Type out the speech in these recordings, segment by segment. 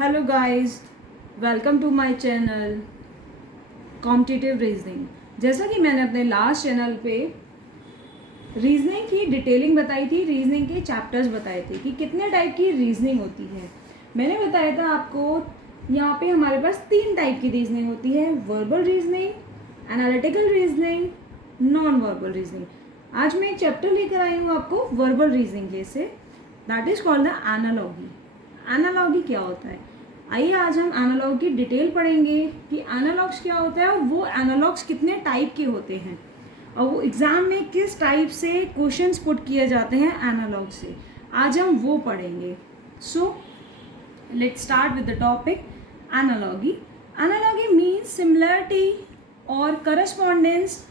Hello guys, welcome to my channel competitive reasoning. जैसा कि मैंने अपने लास्ट चैनल पे रीजनिंग की डिटेलिंग बताई थी, रीजनिंग के चैप्टर्स बताए थे कि कितने टाइप की रीजनिंग होती है। मैंने बताया था आपको यहाँ पे हमारे पास 3 टाइप की रीजनिंग होती है, verbal reasoning, analytical reasoning, non verbal reasoning. आज मैं एक चैप्टर लेकर आई हूँ आपको वर्बल रीजनिंग के से, that is called the analogy. Analogy क्या होता है, आइए आज हम एनालॉग की डिटेल पढ़ेंगे कि एनालॉग्स क्या होता है और वो एनालॉग्स कितने टाइप के होते हैं और वो एग्ज़ाम में किस टाइप से क्वेश्चंस पुट किए जाते हैं एनालॉग से। आज हम वो पढ़ेंगे। So let's start with the topic analogy. Analogy means similarity और correspondence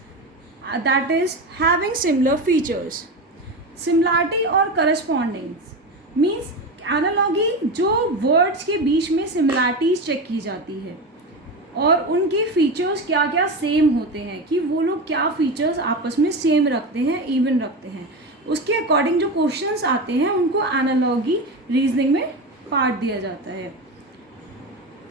that is having similar features. Similarity और करस्पॉन्डेंस मीन्स एनालॉगी जो वर्ड्स के बीच में सिमिलरिटीज चेक की जाती है और उनके फीचर्स क्या क्या सेम होते हैं, कि वो लोग क्या फीचर्स आपस में सेम रखते हैं, इवन रखते हैं, उसके अकॉर्डिंग जो क्वेश्चंस आते हैं उनको एनालॉगी रीजनिंग में पार्ट दिया जाता है।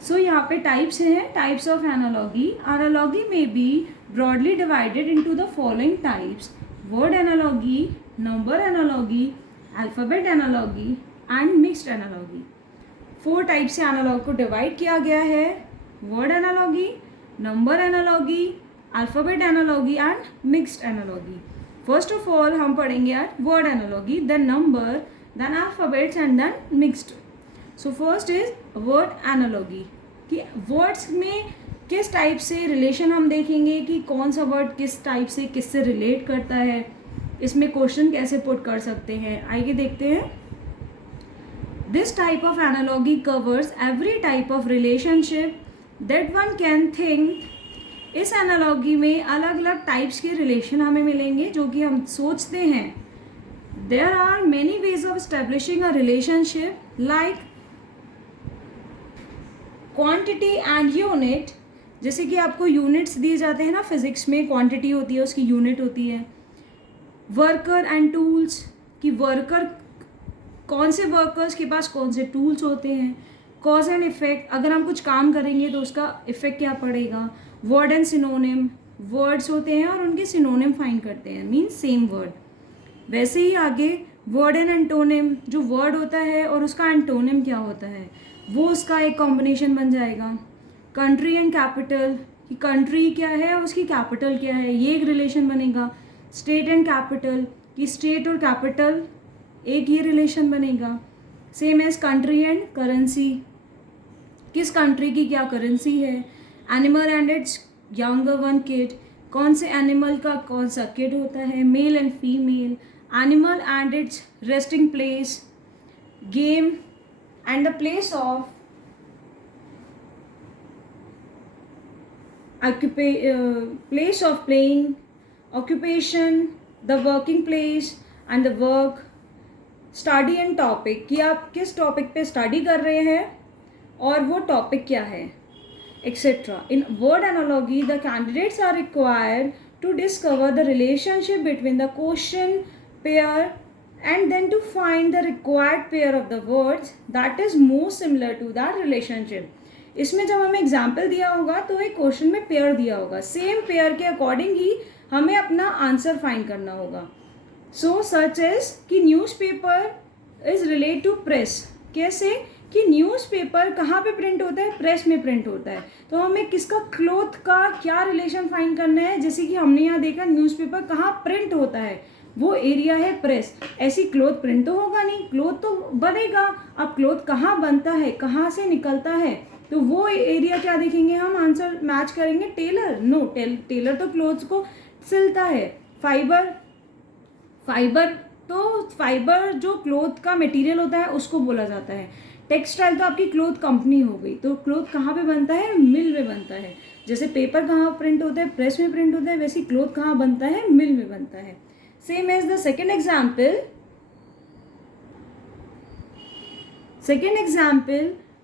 सो यहाँ पे टाइप्स हैं, टाइप्स ऑफ एनालॉगी। एनालॉगी में be broadly divided into the following types: word analogy, number analogy, alphabet analogy and mixed analogy. 4 type से एनालॉग को डिवाइड किया गया है: word analogy, number analogy, alphabet analogy and mixed analogy. First of all हम पढ़ेंगे यार word analogy, then number, then alphabets and then mixed. So first is word analogy, कि words में किस टाइप से रिलेशन हम देखेंगे कि कौन सा वर्ड किस टाइप से किससे रिलेट करता है, इसमें क्वेश्चन कैसे पुट कर सकते हैं। आइए देखते हैं। This type of analogy covers every type of relationship that one can think. इस एनालॉगी में अलग अलग टाइप्स के रिलेशन हमें मिलेंगे जो कि हम सोचते हैं। There are many ways of establishing a relationship like quantity and unit। जैसे कि आपको यूनिट्स दिए जाते हैं ना, फिजिक्स में क्वांटिटी होती है, उसकी यूनिट होती है। वर्कर एंड टूल्स, कि वर्कर कौन से वर्कर्स के पास कौन से टूल्स होते हैं। कॉज एंड इफेक्ट, अगर हम कुछ काम करेंगे तो उसका इफेक्ट क्या पड़ेगा। वर्ड एंड सिनोनिम, वर्ड्स होते हैं और उनके सिनोनिम फाइंड करते हैं, मीन्स सेम वर्ड। वैसे ही आगे वर्ड एंड एंटोनिम, जो वर्ड होता है और उसका एंटोनिम क्या होता है, वो उसका एक कॉम्बिनेशन बन जाएगा। कंट्री एंड कैपिटल, कि कंट्री क्या है और उसकी कैपिटल क्या है, ये एक रिलेशन बनेगा। स्टेट एंड कैपिटल, कि स्टेट और कैपिटल एक ये रिलेशन बनेगा। Same as country and currency, किस कंट्री की क्या करेंसी है। Animal and its younger one kid, कौन से एनिमल का कौन सा किड होता है, male and female. Animal and its resting place. Game and the place of place of playing. Occupation, the working place and the work. Study and topic, कि आप किस टॉपिक पे स्टडी कर रहे हैं और वो टॉपिक क्या है, etcetera. In word analogy the candidates are required to discover the relationship between the question pair and then to find the required pair of the words that is most similar to that relationship. इसमें जब हमें example दिया होगा तो एक question में pair दिया होगा, सेम पेयर के अकॉर्डिंग ही हमें अपना आंसर फाइंड करना होगा। सो सच एज कि newspaper is relate to press. कैसे, कि न्यूज़पेपर कहाँ पे प्रिंट होता है, प्रेस में प्रिंट होता है। तो हमें किसका, क्लॉथ का क्या रिलेशन फाइंड करना है। जैसे कि हमने यहाँ देखा न्यूज़पेपर कहाँ प्रिंट होता है, वो एरिया है प्रेस। ऐसी क्लॉथ प्रिंट तो होगा नहीं, क्लॉथ तो बनेगा। अब क्लॉथ कहाँ बनता है, कहाँ से निकलता है, तो वो एरिया क्या देखेंगे हम, आंसर मैच करेंगे। टेलर, नो, टेलर तो क्लॉथ्स को सिलता है। फाइबर, फाइबर जो क्लॉथ का मटेरियल होता है उसको बोला जाता है। टेक्सटाइल तो आपकी क्लॉथ कंपनी हो गई। तो क्लॉथ कहाँ पे बनता है, मिल में बनता है। जैसे पेपर कहाँ प्रिंट होता है, प्रेस में प्रिंट होता है, वैसे क्लॉथ कहाँ बनता है, मिल में बनता है। Same as the second example,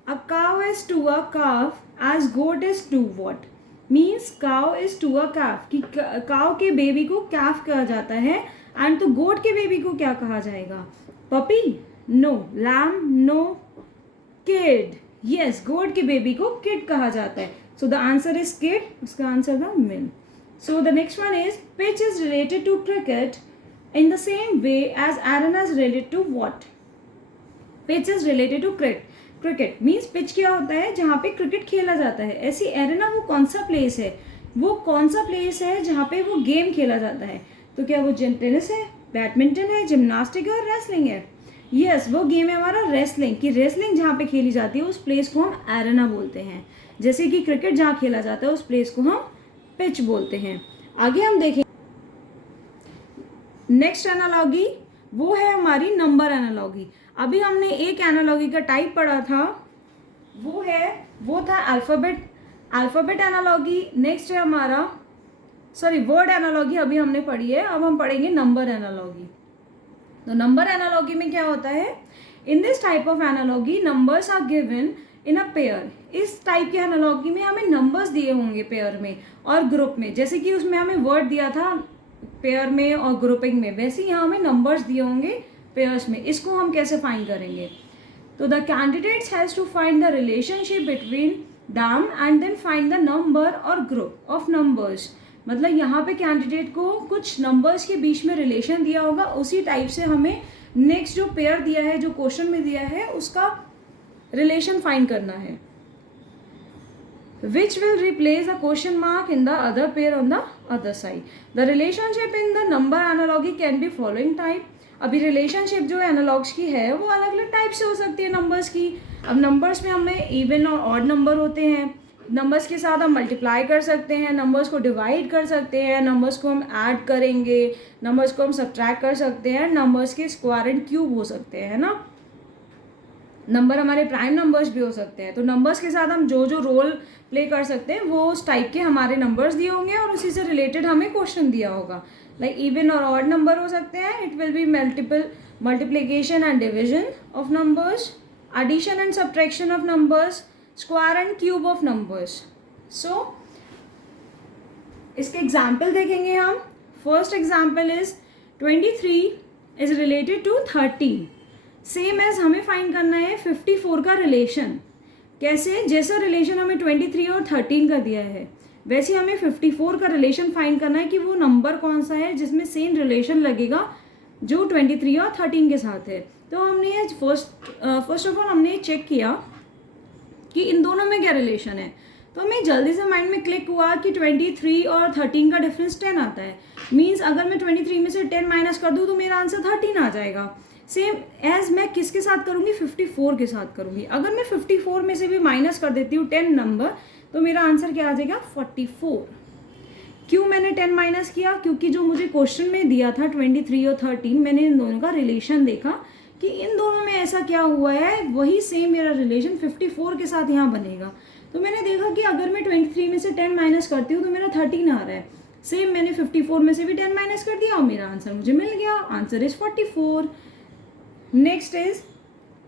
a cow is to a calf as goat is to what, means cow is to a calf, कि काव के बेबी को कैफ कहा जाता है। एंड तो गोट के बेबी को क्या कहा जाएगा, puppy, no. Lamb, no. Kid, yes, goat के बेबी को किड कहा जाता है. So the answer is kid. उसका आंसर था mill. So the next one is pitch is related to cricket in the same way as arena is related to what? Pitch is related to cricket means pitch क्या होता है, जहाँ पे cricket खेला जाता है. ऐसी एरेना वो कौन सा प्लेस है, वो कौन सा प्लेस है जहाँ पे वो गेम खेला जाता है. तो क्या वो टेनिस है, बैडमिंटन है, जिम्नास्टिक है और रेसलिंग है. यस, वो गेम है हमारा रेसलिंग. कि रेसलिंग जहाँ पे खेली जाती है उस प्लेस को हम एरेना बोलते हैं. जैसे कि क्रिकेट जहाँ खेला जाता है उस प्लेस को हम पिच बोलते हैं. आगे हम देखें नेक्स्ट एनालॉजी, वो है हमारी नंबर एनालॉजी. अभी हमने एक एनालॉजी का टाइप पढ़ा था, वो था अल्फ़ाबेट एनालॉजी. नेक्स्ट है हमारा वर्ड एनालॉजी अभी हमने पढ़ी है. अब हम पढ़ेंगे नंबर एनालॉजी. तो नंबर एनालॉजी में क्या होता है, in this type of analogy numbers are given in a pair. इस टाइप के एनालॉजी में हमें नंबर्स दिए होंगे पेयर में और ग्रुप में. जैसे कि उसमें हमें वर्ड दिया था पेयर में और ग्रुपिंग में, वैसे यहाँ हमें नंबर्स दिए होंगे पेयर्स में. इसको हम कैसे फाइंड करेंगे. तो the candidates has to find the relationship between them and then find the number और ग्रुप ऑफ नंबर्स. मतलब यहाँ पे कैंडिडेट को कुछ नंबर्स के बीच में रिलेशन दिया होगा, उसी टाइप से हमें नेक्स्ट जो पेयर दिया है, जो क्वेश्चन में दिया है, उसका रिलेशन फाइंड करना है. Which will replace the question mark in the other pair on the other side. The relationship in the number analogy can be following type. अभी रिलेशनशिप जो एनालॉग्स की है वो अलग अलग टाइप से हो सकती है नंबर्स की. अब नंबर्स में हमें इवन और ऑड नंबर होते हैं. नंबर्स के साथ हम मल्टीप्लाई कर सकते हैं, नंबर्स को डिवाइड कर सकते हैं, नंबर्स को हम ऐड करेंगे, नंबर्स को हम सब्ट्रैक्ट कर सकते हैं, नंबर्स के स्क्वायर एंड क्यूब हो सकते हैं ना. नंबर हमारे प्राइम नंबर्स भी हो सकते हैं. तो नंबर्स के साथ हम जो जो रोल प्ले कर सकते हैं वो उस टाइप के हमारे नंबर्स दिए होंगे और उसी से रिलेटेड हमें क्वेश्चन दिया होगा. लाइक इवन और ऑड नंबर हो सकते हैं. It will be multiplication and division of numbers, addition and subtraction of numbers, square and cube of numbers. So इसके एग्जाम्पल देखेंगे हम. First example is 23 is related to 13. Same as हमें find करना है 54 का रिलेशन. कैसे, जैसा रिलेशन हमें 23 और 13 का दिया है वैसे हमें 54 का रिलेशन फाइंड करना है कि वो नंबर कौन सा है जिसमें सेम रिलेशन लगेगा जो 23 और 13 के साथ है. तो हमने ये फर्स्ट ऑफ ऑल हमने चेक किया कि इन दोनों में क्या रिलेशन है. तो हमें जल्दी से माइंड में क्लिक हुआ कि 23 और 13 का डिफरेंस 10 आता है. मीन्स अगर मैं 23 में से 10 माइनस कर दूँ तो मेरा आंसर 13 आ जाएगा. सेम एज मैं किसके साथ करूँगी, 54 के साथ करूँगी. अगर मैं 54 में से भी माइनस कर देती हूँ 10 नंबर तो मेरा आंसर क्या आ जाएगा, 44. क्यों मैंने 10 माइनस किया, क्योंकि जो मुझे क्वेश्चन में दिया था 23 और 13, मैंने इन दोनों का रिलेशन देखा कि इन दोनों में ऐसा क्या हुआ है, वही सेम मेरा रिलेशन 54 के साथ यहाँ बनेगा. तो मैंने देखा कि अगर मैं 23 में से 10 माइनस करती हूँ तो मेरा 13 आ रहा है. सेम मैंने 54 में से भी 10 माइनस कर दिया और मेरा आंसर मुझे मिल गया. Answer is 44. Next is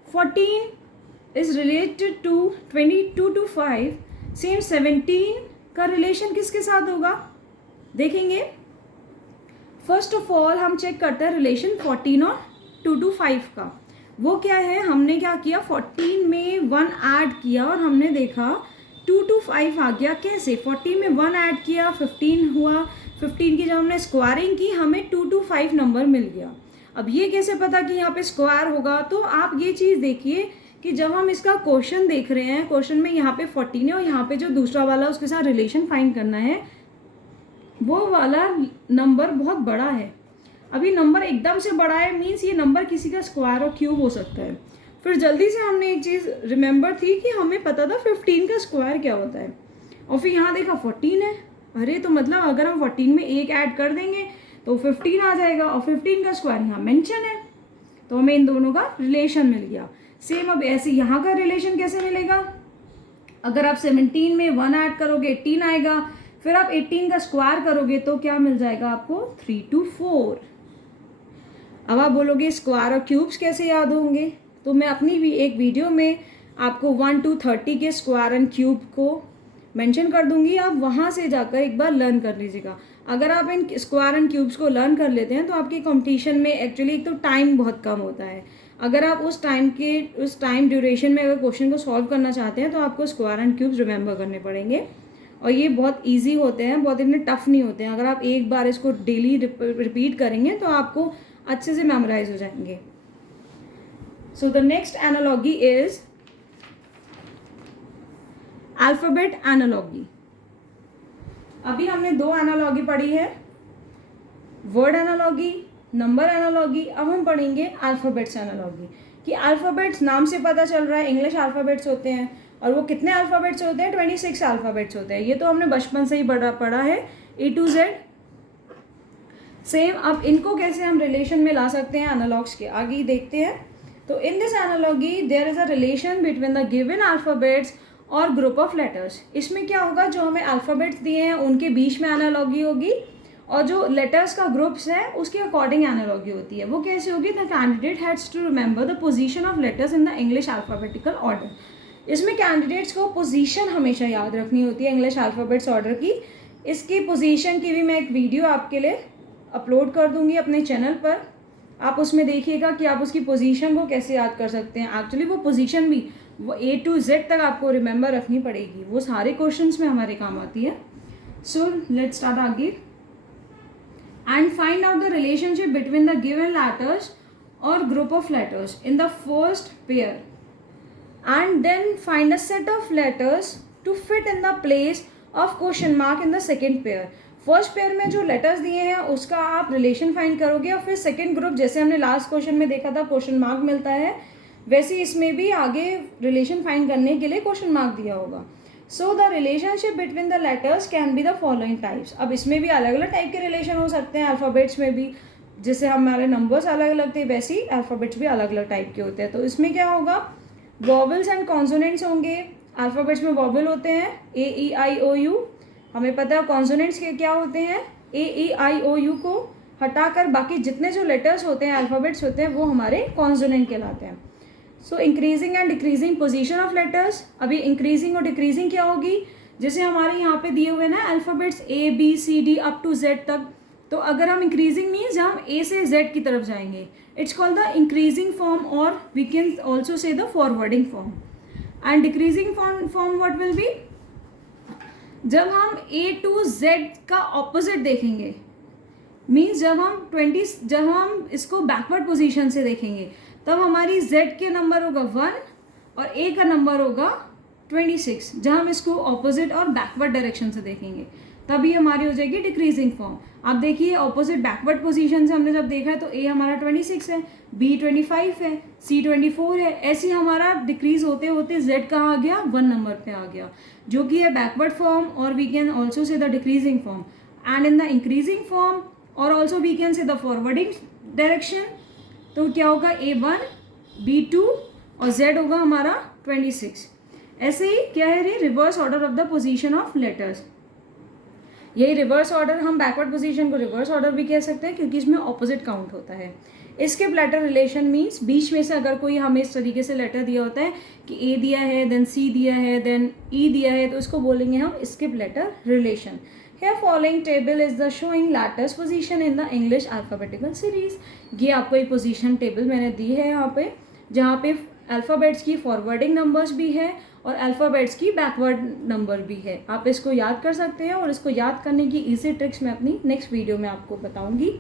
14 is related to 22 to 5. Same 17 का रिलेशन किसके साथ होगा देखेंगे. फर्स्ट ऑफ ऑल हम चेक करते हैं रिलेशन 14 और 2 to 5 का. वो क्या है, हमने क्या किया, 14 में 1 ऐड किया और हमने देखा 2 to 5 आ गया. कैसे, 14 में 1 ऐड किया 15 हुआ. 15 की जब हमने स्क्वायरिंग की हमें 2 to 5 नंबर मिल गया. अब ये कैसे पता कि यहाँ पे स्क्वायर होगा, तो आप ये चीज़ देखिए कि जब हम इसका क्वेश्चन देख रहे हैं, क्वेश्चन में यहाँ पे 14 है और यहाँ पे जो दूसरा वाला उसके साथ रिलेशन फाइंड करना है, वो वाला नंबर बहुत बड़ा है. अभी नंबर एकदम से बड़ा है मीन्स ये नंबर किसी का स्क्वायर और क्यूब हो सकता है. फिर जल्दी से हमने एक चीज़ रिमेंबर थी कि हमें पता था 15 का स्क्वायर क्या होता है, और फिर यहाँ देखा 14 है. अरे तो मतलब अगर हम 14 में एक ऐड कर देंगे तो 15 आ जाएगा और 15 का स्क्वायर यहाँ मेंशन है. तो हमें इन दोनों का रिलेशन मिल गया. सेम अब ऐसे यहाँ का रिलेशन कैसे मिलेगा, अगर आप 17 में 1 ऐड करोगे 18 आएगा. फिर आप 18 का स्क्वायर करोगे तो क्या मिल जाएगा आपको, 3 to 4. अब आप बोलोगे स्क्वायर और क्यूब्स कैसे याद होंगे, तो मैं अपनी भी एक वीडियो में आपको 1 to 30 के स्क्वायर एंड क्यूब को मेंशन कर दूंगी. आप वहाँ से जाकर एक बार लर्न कर लीजिएगा. अगर आप इन स्क्वायर एंड क्यूब्स को लर्न कर लेते हैं तो आपके कंपटीशन में एक्चुअली एक तो टाइम बहुत कम होता है. अगर आप उस टाइम ड्यूरेशन में अगर क्वेश्चन को सॉल्व करना चाहते हैं तो आपको स्क्वायर एंड क्यूब्स रिमेंबर करने पड़ेंगे, और ये बहुत इजी होते हैं, बहुत इतने टफ नहीं होते हैं। अगर आप एक बार इसको डेली रिपीट करेंगे तो आपको अच्छे से मेमोराइज हो जाएंगे। सो the next analogy is alphabet analogy. अभी हमने 2 एनालॉजी पढ़ी है, वर्ड एनालॉजी, नंबर एनालॉजी। अब हम पढ़ेंगे अल्फ़ाबेट्स एनालॉजी, कि अल्फ़ाबेट्स नाम से पता चल रहा है इंग्लिश अल्फ़ाबेट्स होते हैं, और वो कितने अल्फ़ाबेट्स होते हैं, 26 अल्फ़ाबेट्स होते हैं। ये तो हमने बचपन से ही पढ़ा है, A to Z। सेम अब इनको कैसे हम रिलेशन में ला सकते हैं एनालॉग्स के, आगे ही देखते हैं। तो in this analogy there is a relation between the given alphabets और ग्रुप ऑफ लेटर्स। इसमें क्या होगा, जो हमें अल्फ़ाबेट्स दिए हैं उनके बीच में एनालॉजी होगी, और जो लेटर्स का ग्रुप्स है उसके अकॉर्डिंग एनालॉजी होती है। वो कैसे होगी, the candidate has to remember the position of letters in the English alphabetical order. इसमें कैंडिडेट्स को पोजीशन हमेशा याद रखनी होती है इंग्लिश अल्फ़ाबेट्स ऑर्डर की। इसकी पोजीशन की भी मैं एक वीडियो आपके लिए अपलोड कर दूंगी अपने चैनल पर, आप उसमें देखिएगा कि आप उसकी पोजीशन को कैसे याद कर सकते हैं। एक्चुअली वो पोजीशन भी वो A to Z तक आपको रिमेंबर रखनी पड़ेगी, वो सारे क्वेश्चंस में हमारे काम आती है। सो लेट्स स्टार्ट आगे and find out the relationship between the given letters or group of letters in the first pair, and then find a set of letters to fit in the place of question mark in the second pair। First pair में जो letters दिए हैं उसका आप relation find करोगे, और फिर second group, जैसे हमने लास्ट क्वेश्चन में देखा था क्वेश्चन मार्क मिलता है, वैसे इसमें भी आगे रिलेशन फाइंड करने के लिए क्वेश्चन मार्क दिया होगा। So the relationship between the letters can be the following types. अब इसमें भी अलग अलग टाइप के रिलेशन हो सकते हैं अल्फ़ाबेट्स में भी, जैसे हमारे नंबर्स अलग अलग थे वैसे ही अल्फ़ाबेट्स भी अलग अलग टाइप के होते हैं। तो इसमें क्या होगा, वॉवल्स एंड कॉन्सोनेंट्स होंगे। अल्फ़ाबेट्स में वॉवल होते हैं A E I O U, हमें पता है। कॉन्सोनेंट्स के क्या होते हैं, A E I O U को हटाकर बाकी जितने जो लेटर्स होते हैं अल्फ़ाबेट्स होते हैं वो हमारे कॉन्सोनेंट कहलाते हैं। So increasing and decreasing position of letters. अभी इंक्रीजिंग और डिक्रीजिंग क्या होगी, जैसे हमारे यहाँ पे दिए हुए ना alphabets A B C D up to Z तक, तो अगर हम इंक्रीजिंग मीन्स हम A से Z की तरफ जाएंगे, it's called the increasing form, और we can also say the forwarding form. And decreasing form what will be, जब हम A to Z का ऑपोजिट देखेंगे, मीन्स जब हम इसको बैकवर्ड पोजीशन से देखेंगे, तब हमारी Z के नंबर होगा 1 और A का नंबर होगा 26। जब हम इसको ऑपोजिट और बैकवर्ड डायरेक्शन से देखेंगे तभी हमारी हो जाएगी डिक्रीजिंग फॉर्म। आप देखिए ऑपोजिट बैकवर्ड पोजीशन से हमने जब देखा है तो A हमारा 26 है, B 25 है, C 24 है। ऐसे हमारा डिक्रीज होते होते Z कहाँ आ गया, 1 नंबर पे आ गया, जो कि है बैकवर्ड फॉर्म, और we can also say the decreasing form. And in the increasing form और also we can say the forwarding direction, तो क्या होगा A1 B2 और Z होगा हमारा 26। ऐसे ही क्या है रे, reverse order of the position of letters. यही रिवर्स ऑर्डर, हम बैकवर्ड पोजीशन को रिवर्स ऑर्डर भी कह सकते हैं क्योंकि इसमें ऑपोजिट काउंट होता है। स्किप लेटर रिलेशन मीन्स बीच में से अगर कोई हमें इस तरीके से लेटर दिया होता है कि A दिया है, देन C दिया है, देन E दिया है, तो इसको बोलेंगे हम skip letter relation. Here following table is the showing letters position in the English alphabetical series। ये आपको एक पोजीशन टेबल मैंने दी है यहाँ पे, जहाँ पे अल्फ़ाबेट्स की फॉरवर्डिंग नंबर्स भी है और अल्फ़ाबेट्स की बैकवर्ड नंबर भी है। आप इसको याद कर सकते हैं, और इसको याद करने की इजी ट्रिक्स मैं अपनी नेक्स्ट वीडियो में आपको बताऊंगी।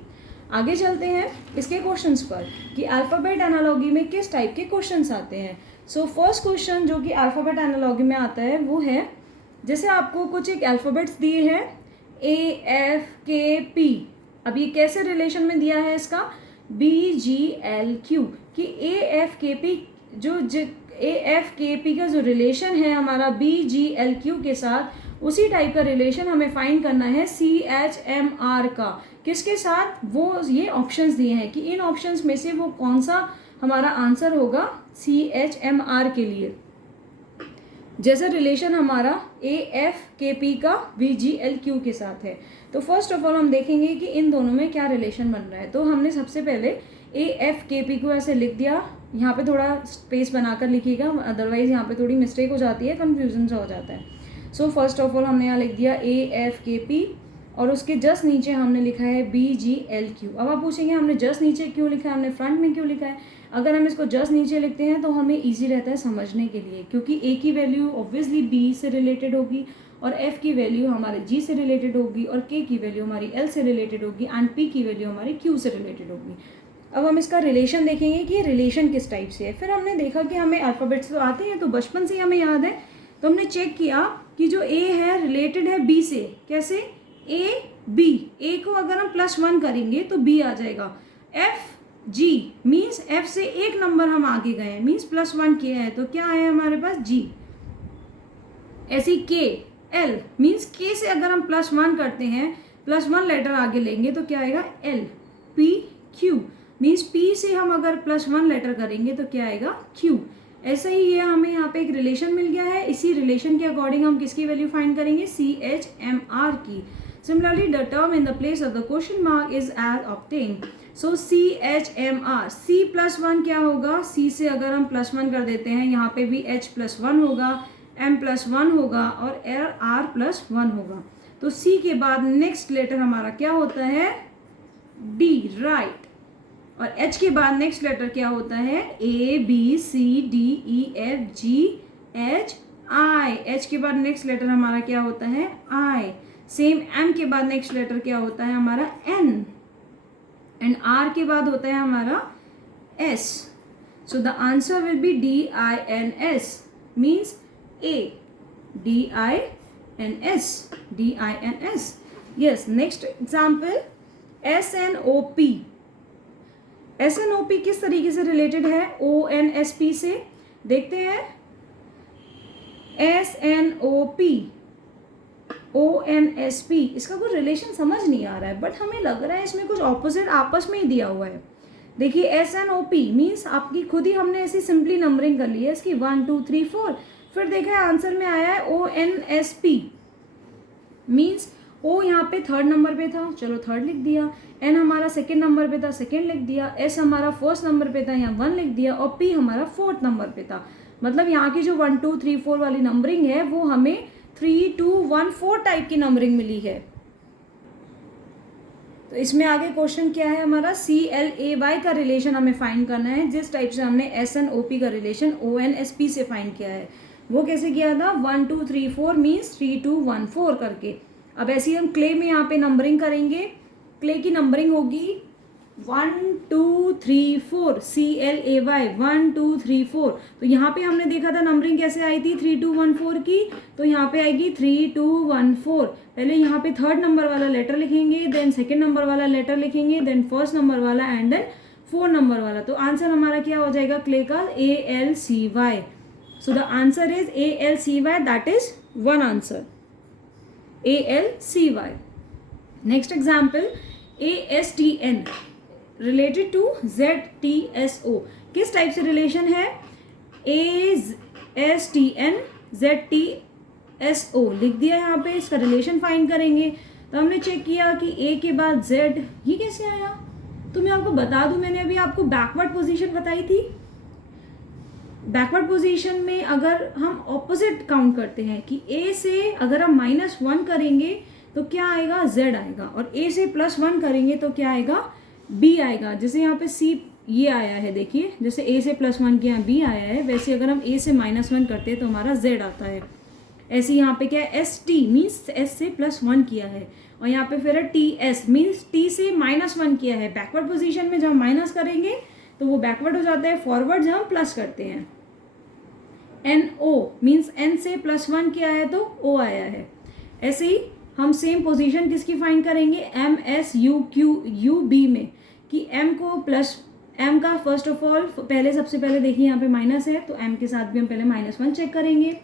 आगे चलते हैं इसके क्वेश्चंस पर कि अल्फ़ाबेट एनालॉजी में किस टाइप के क्वेश्चंस आते हैं। सो फर्स्ट क्वेश्चन जो कि अल्फ़ाबेट एनालॉजी में आता है वो है, जैसे आपको कुछ एक अल्फ़ाबेट्स दिए हैं A F K P। अब ये कैसे रिलेशन में दिया है इसका, BGLQ, कि AFKP AFKP का जो रिलेशन है हमारा BGLQ के साथ, उसी टाइप का रिलेशन हमें फाइंड करना है CHMR का। किसके साथ, वो ये ऑप्शंस दिए हैं कि इन ऑप्शंस में से वो कौन सा हमारा आंसर होगा CHMR के लिए। जैसा रिलेशन हमारा AFKP का BGLQ के साथ है, तो फर्स्ट ऑफ ऑल हम देखेंगे कि इन दोनों में क्या रिलेशन बन रहा है। तो हमने सबसे पहले AFKP को ऐसे लिख दिया, यहाँ पे थोड़ा स्पेस बनाकर लिखिएगा, अदरवाइज यहाँ पे थोड़ी मिस्टेक हो जाती है, कन्फ्यूजन सा हो जाता है। सो फर्स्ट ऑफ ऑल हमने यहाँ लिख दिया AFKP, और उसके जस्ट नीचे हमने लिखा है BGLQ। अब आप पूछेंगे हमने जस्ट नीचे क्यों लिखा है, हमने फ्रंट में क्यों लिखा है। अगर हम इसको जस्ट नीचे लिखते हैं तो हमें ईजी रहता है समझने के लिए, क्योंकि ए की वैल्यू ऑब्वियसली बी से रिलेटेड होगी और एफ की वैल्यू हमारे जी से रिलेटेड होगी और के की वैल्यू हमारी एल से रिलेटेड होगी एंड पी की वैल्यू हमारी क्यू से रिलेटेड होगी। अब हम इसका रिलेशन देखेंगे कि ये रिलेशन किस टाइप से है। फिर हमने देखा कि हमें अल्फ़ाबेट्स तो आते हैं, तो बचपन से ही हमें याद है, तो हमने चेक किया कि जो ए है रिलेटेड है बी से। कैसे? ए बी, ए को अगर हम +1 करेंगे तो बी आ जाएगा। एफ जी मीन्स एफ से एक नंबर हम आगे गए हैं, मीन्स +1 किया है, तो क्या आया हमारे पास? जी। ऐसी के एल मीन्स के से अगर हम +1 करते हैं, +1 लेटर आगे लेंगे तो क्या आएगा? L. P Q means P से हम अगर +1 लेटर करेंगे तो क्या आएगा? क्यू। ऐसा ही ये हमें यहाँ पे एक रिलेशन मिल गया है। इसी रिलेशन के अकॉर्डिंग हम किसकी वैल्यू फाइंड करेंगे? CHMR की। Similarly, the term in the place of the question mark is as obtained. So CHMR, C+1 क्या होगा? C से अगर हम +1 कर देते हैं, यहाँ पे भी H+1 होगा, M+1 होगा और R+1 होगा। तो C के बाद नेक्स्ट लेटर हमारा क्या होता है? D, right. और H के बाद नेक्स्ट लेटर क्या होता है? A B C D E F G H I। H के बाद नेक्स्ट लेटर हमारा क्या होता है? I। सेम M के बाद नेक्स्ट लेटर क्या होता है हमारा? N। एंड R के बाद होता है हमारा S। So the answer will be DINS means A। DINS, DINS। Yes, next example SNOP। SNOP किस तरीके से रिलेटेड है? ONSP से। देखते हैं SNOP ONSP, इसका कोई रिलेशन समझ नहीं आ रहा है, बट हमें लग रहा है इसमें कुछ ऑपोजिट आपस में ही दिया हुआ है। देखिए SNOP मीन्स आपकी खुद ही हमने ऐसी सिंपली नंबरिंग कर ली है इसकी 1 2 3 4। फिर देखा है आंसर में आया है ONSP मीन्स O यहाँ पे थर्ड नंबर पे था, चलो थर्ड लिख दिया। N हमारा सेकेंड नंबर पे था, सेकेंड लिख दिया। S हमारा फर्स्ट नंबर पे था, यहाँ 1 लिख दिया। और P हमारा फोर्थ नंबर पे था। मतलब यहाँ की जो 1 2 3 4 वाली नंबरिंग है वो हमें 3 2 1 4 टाइप की नंबरिंग मिली है। तो इसमें आगे क्वेश्चन क्या है हमारा? CLAY का रिलेशन हमें फाइंड करना है। जिस टाइप से हमने SNOP का रिलेशन ONSP से फाइंड किया है, वो कैसे किया था? 1 2 3 4 मीन्स 3 2 1 4 करके। अब ऐसे ही हम क्ले में यहाँ पे नंबरिंग करेंगे। क्ले की नंबरिंग होगी 1 2 3 4, CLAY 1 2 3 4। तो यहाँ पे हमने देखा था नंबरिंग कैसे आई थी 3 2 1 4 की, तो यहाँ पे आएगी 3 2 1 4। पहले यहाँ पे थर्ड नंबर वाला लेटर लिखेंगे, देन सेकेंड नंबर वाला लेटर लिखेंगे, देन फर्स्ट नंबर वाला एंड देन 4 नंबर वाला। तो आंसर हमारा क्या हो जाएगा क्ले का? ALCY। So the answer is ALCY, that is one answer, ALCY। Next example ASTN related to ZTSO। किस टाइप से रिलेशन है? ASTN ZTSO लिख दिया यहाँ पे। इसका रिलेशन फाइंड करेंगे। तो हमने चेक किया कि A के बाद Z, ये कैसे आया? तो मैं आपको बता दूं, मैंने अभी आपको बैकवर्ड पोजीशन बताई थी। बैकवर्ड पोजीशन में अगर हम ऑपोजिट काउंट करते हैं कि A से अगर हम -1 करेंगे तो क्या आएगा? Z आएगा। और A से +1 करेंगे तो क्या आएगा? B आएगा। जैसे यहाँ पे C ये आया है, देखिए जैसे A से +1 किया B आया है, वैसे अगर हम A से -1 करते हैं तो हमारा Z आता है। ऐसे यहाँ पे क्या है? ST मीन्स S से +1 किया है। और यहाँ पे फिर है TS मीन्स T से -1 किया है। बैकवर्ड पोजीशन में जब हम माइनस करेंगे तो वो बैकवर्ड हो जाता है, फॉरवर्ड जब हम प्लस करते हैं। NO मीन्स N से +1 किया है तो O आया है। ऐसे ही हम सेम पोजीशन किसकी फाइंड करेंगे? MSUQUB में, कि M को प्लस M का फर्स्ट ऑफ ऑल पहले सबसे पहले देखिए यहाँ पे माइनस है, तो M के साथ भी हम पहले -1 चेक करेंगे।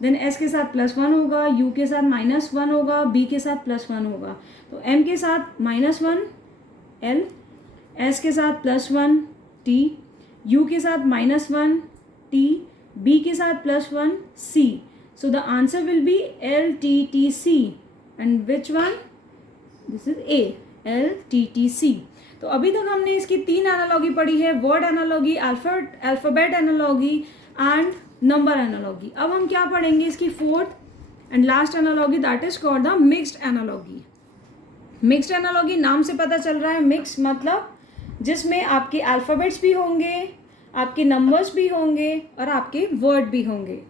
देन S के साथ +1 होगा, U के साथ -1 होगा, B के साथ +1 होगा। तो M के साथ -1 L, S के साथ +1 T, U के साथ -1 T, B के साथ +1 C। So the answer will be LTTC and which one? This is A, LTTC। तो अभी तक हमने इसकी 3 एनालॉगी पढ़ी है, word analogy, alphabet analogy and number analogy. अब हम क्या पढ़ेंगे? इसकी 4th and last analogy, that is called the mixed analogy. Mixed analogy नाम से पता चल रहा है, मिक्स मतलब जिसमें आपके अल्फ़ाबेट्स भी होंगे आपके नंबर्स भी होंगे और आपके वर्ड भी होंगे।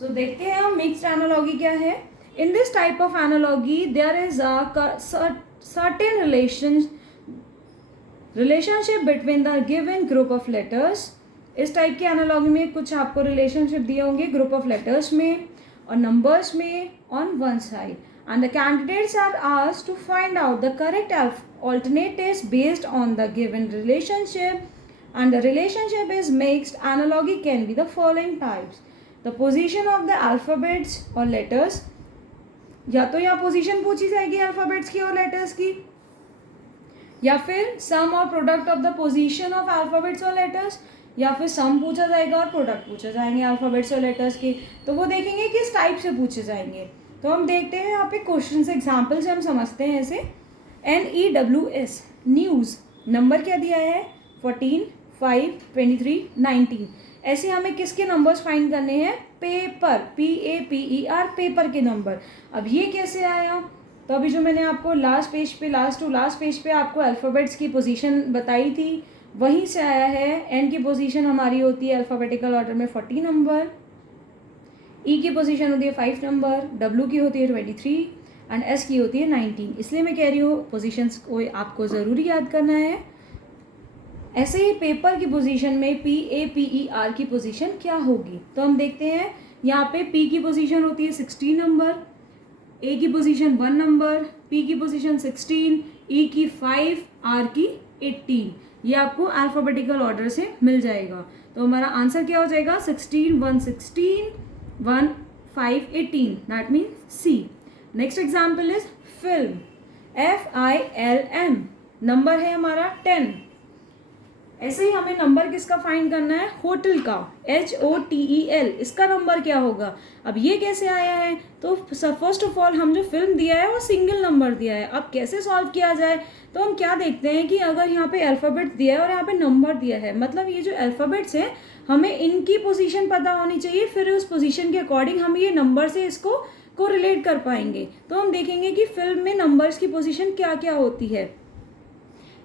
सो देखते हैं हम मिक्स्ड एनालॉजी क्या है। In this type of analogy there is a certain relationship between the given group of letters. इस टाइप की एनालॉजी में कुछ आपको रिलेशनशिप दिए होंगे ग्रुप ऑफ लेटर्स में और नंबर्स में on one side, and the candidates are asked to find out the correct alternatives based on the given relationship, and the relationship is mixed. Analogy can be the following types: the position of the alphabets or letters, या तो यहाँ position पूछी जाएगी alphabets की और letters की, या फिर सम और product of the position of alphabets और लेटर्स, या फिर सम पूछा जाएगा और प्रोडक्ट पूछे जाएंगे अल्फ़ाबेट्स और लेटर्स की। तो वो देखेंगे किस टाइप से पूछे जाएंगे। तो हम देखते हैं यहाँ पे क्वेश्चन से एग्जाम्पल से हम समझते हैं ऐसे। NEWS न्यूज़, नंबर क्या दिया है 14, 5, 23, 19। ऐसे हमें किसके नंबर्स फाइंड करने हैं, पेपर, PAPER, पेपर के नंबर। अब ये कैसे आया, तो अभी जो मैंने आपको लास्ट पेज पे आपको अल्फ़ाबेट्स की पोजीशन बताई थी वहीं से आया है। N की पोजीशन हमारी होती है अल्फ़ाबेटिकल ऑर्डर में 40 नंबर, E की पोजीशन होती है 5 नंबर, W की होती है 23 एंड S की होती है 19। इसलिए मैं कह रही हूँ पोजीशंस को आपको ज़रूरी याद करना है। ऐसे ही पेपर की पोजीशन में PAPER की पोजीशन क्या होगी, तो हम देखते हैं यहाँ पे P की पोजीशन होती है 16 नंबर, A की पोजीशन 1 नंबर, P की पोजीशन 16, E की 5, R की 18। ये आपको अल्फ़ाबेटिकल ऑर्डर से मिल जाएगा। तो हमारा आंसर क्या हो जाएगा 16, 1 16, 1 5 18, that mean C। Next example is film, FILM, number है हमारा 10। ऐसे ही हमें नंबर किसका फाइंड करना है, होटल का, HOTEL, इसका नंबर क्या होगा। अब ये कैसे आया है, तो फर्स्ट ऑफ ऑल हम जो फिल्म दिया है वो सिंगल नंबर दिया है। अब कैसे सॉल्व किया जाए, तो हम क्या देखते हैं कि अगर यहाँ पे अल्फ़ाबेट्स दिया है और यहाँ पे नंबर दिया है, मतलब ये जो अल्फ़ाबेट्स है हमें इनकी पोजीशन पता होनी चाहिए, फिर उस पोजीशन के अकॉर्डिंग हम ये नंबर से इसको को रिलेट कर पाएंगे। तो हम देखेंगे कि फिल्म में नंबर्स की पोजीशन क्या क्या होती है।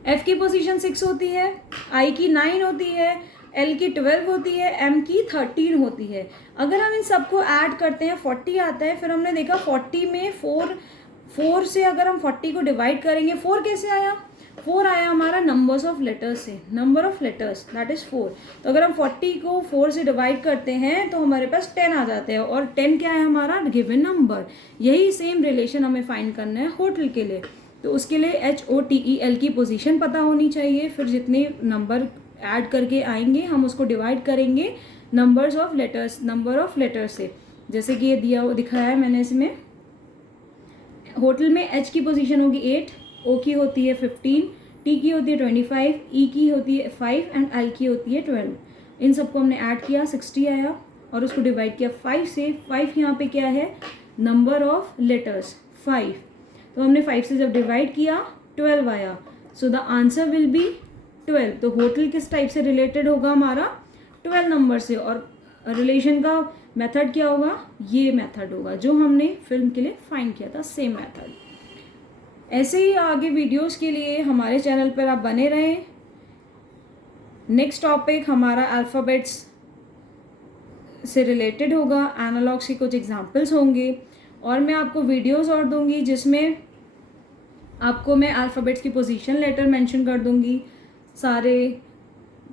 F की पोजीशन 6 होती है, I की 9 होती है, L की 12 होती है, M की 13 होती है। अगर हम इन सबको ऐड करते हैं 40 आता है। फिर हमने देखा 40 में 4 से अगर हम 40 को डिवाइड करेंगे, 4 कैसे आया, 4 आया हमारा नंबर्स ऑफ लेटर्स से, number of letters that is 4। तो अगर हम 40 को 4 से डिवाइड करते हैं तो हमारे पास 10 आ जाते हैं, और 10 क्या है हमारा गिवन नंबर। यही सेम रिलेशन हमें फाइंड करना है होटल के लिए। तो उसके लिए HOTEL की पोजीशन पता होनी चाहिए, फिर जितने नंबर ऐड करके आएंगे हम उसको डिवाइड करेंगे नंबर ऑफ लेटर्स से। जैसे कि ये दिखाया है मैंने इसमें, होटल में H की पोजीशन होगी 8, O की होती है 15, T की होती है 25, E की होती है 5 एंड L की होती है 12। इन सबको हमने ऐड किया 60 आया, और उसको डिवाइड किया 5 से। 5 यहाँ पे क्या है, नंबर ऑफ लेटर्स 5। तो हमने 5 से जब डिवाइड किया 12 आया, सो द आंसर विल बी 12। तो होटल किस टाइप से रिलेटेड होगा हमारा, 12 नंबर से। और रिलेशन का मेथड क्या होगा, ये मेथड होगा जो हमने फिल्म के लिए फाइंड किया था, सेम मेथड। ऐसे ही आगे वीडियोस के लिए हमारे चैनल पर आप बने रहें। नेक्स्ट टॉपिक हमारा अल्फ़ाबेट्स से रिलेटेड होगा, एनालॉग्स के कुछ एग्जांपल्स होंगे, और मैं आपको वीडियोस और दूंगी जिसमें आपको मैं अल्फ़ाबेट्स की पोजीशन लेटर मेंशन कर दूंगी, सारे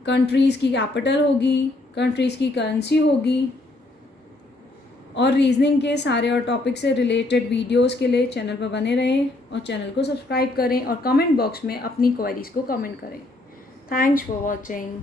कंट्रीज़ की कैपिटल होगी, कंट्रीज़ की करेंसी होगी, और रीजनिंग के सारे और टॉपिक से रिलेटेड वीडियोस के लिए चैनल पर बने रहें, और चैनल को सब्सक्राइब करें, और कमेंट बॉक्स में अपनी क्वेरीज़ को कमेंट करें। Thanks for watching.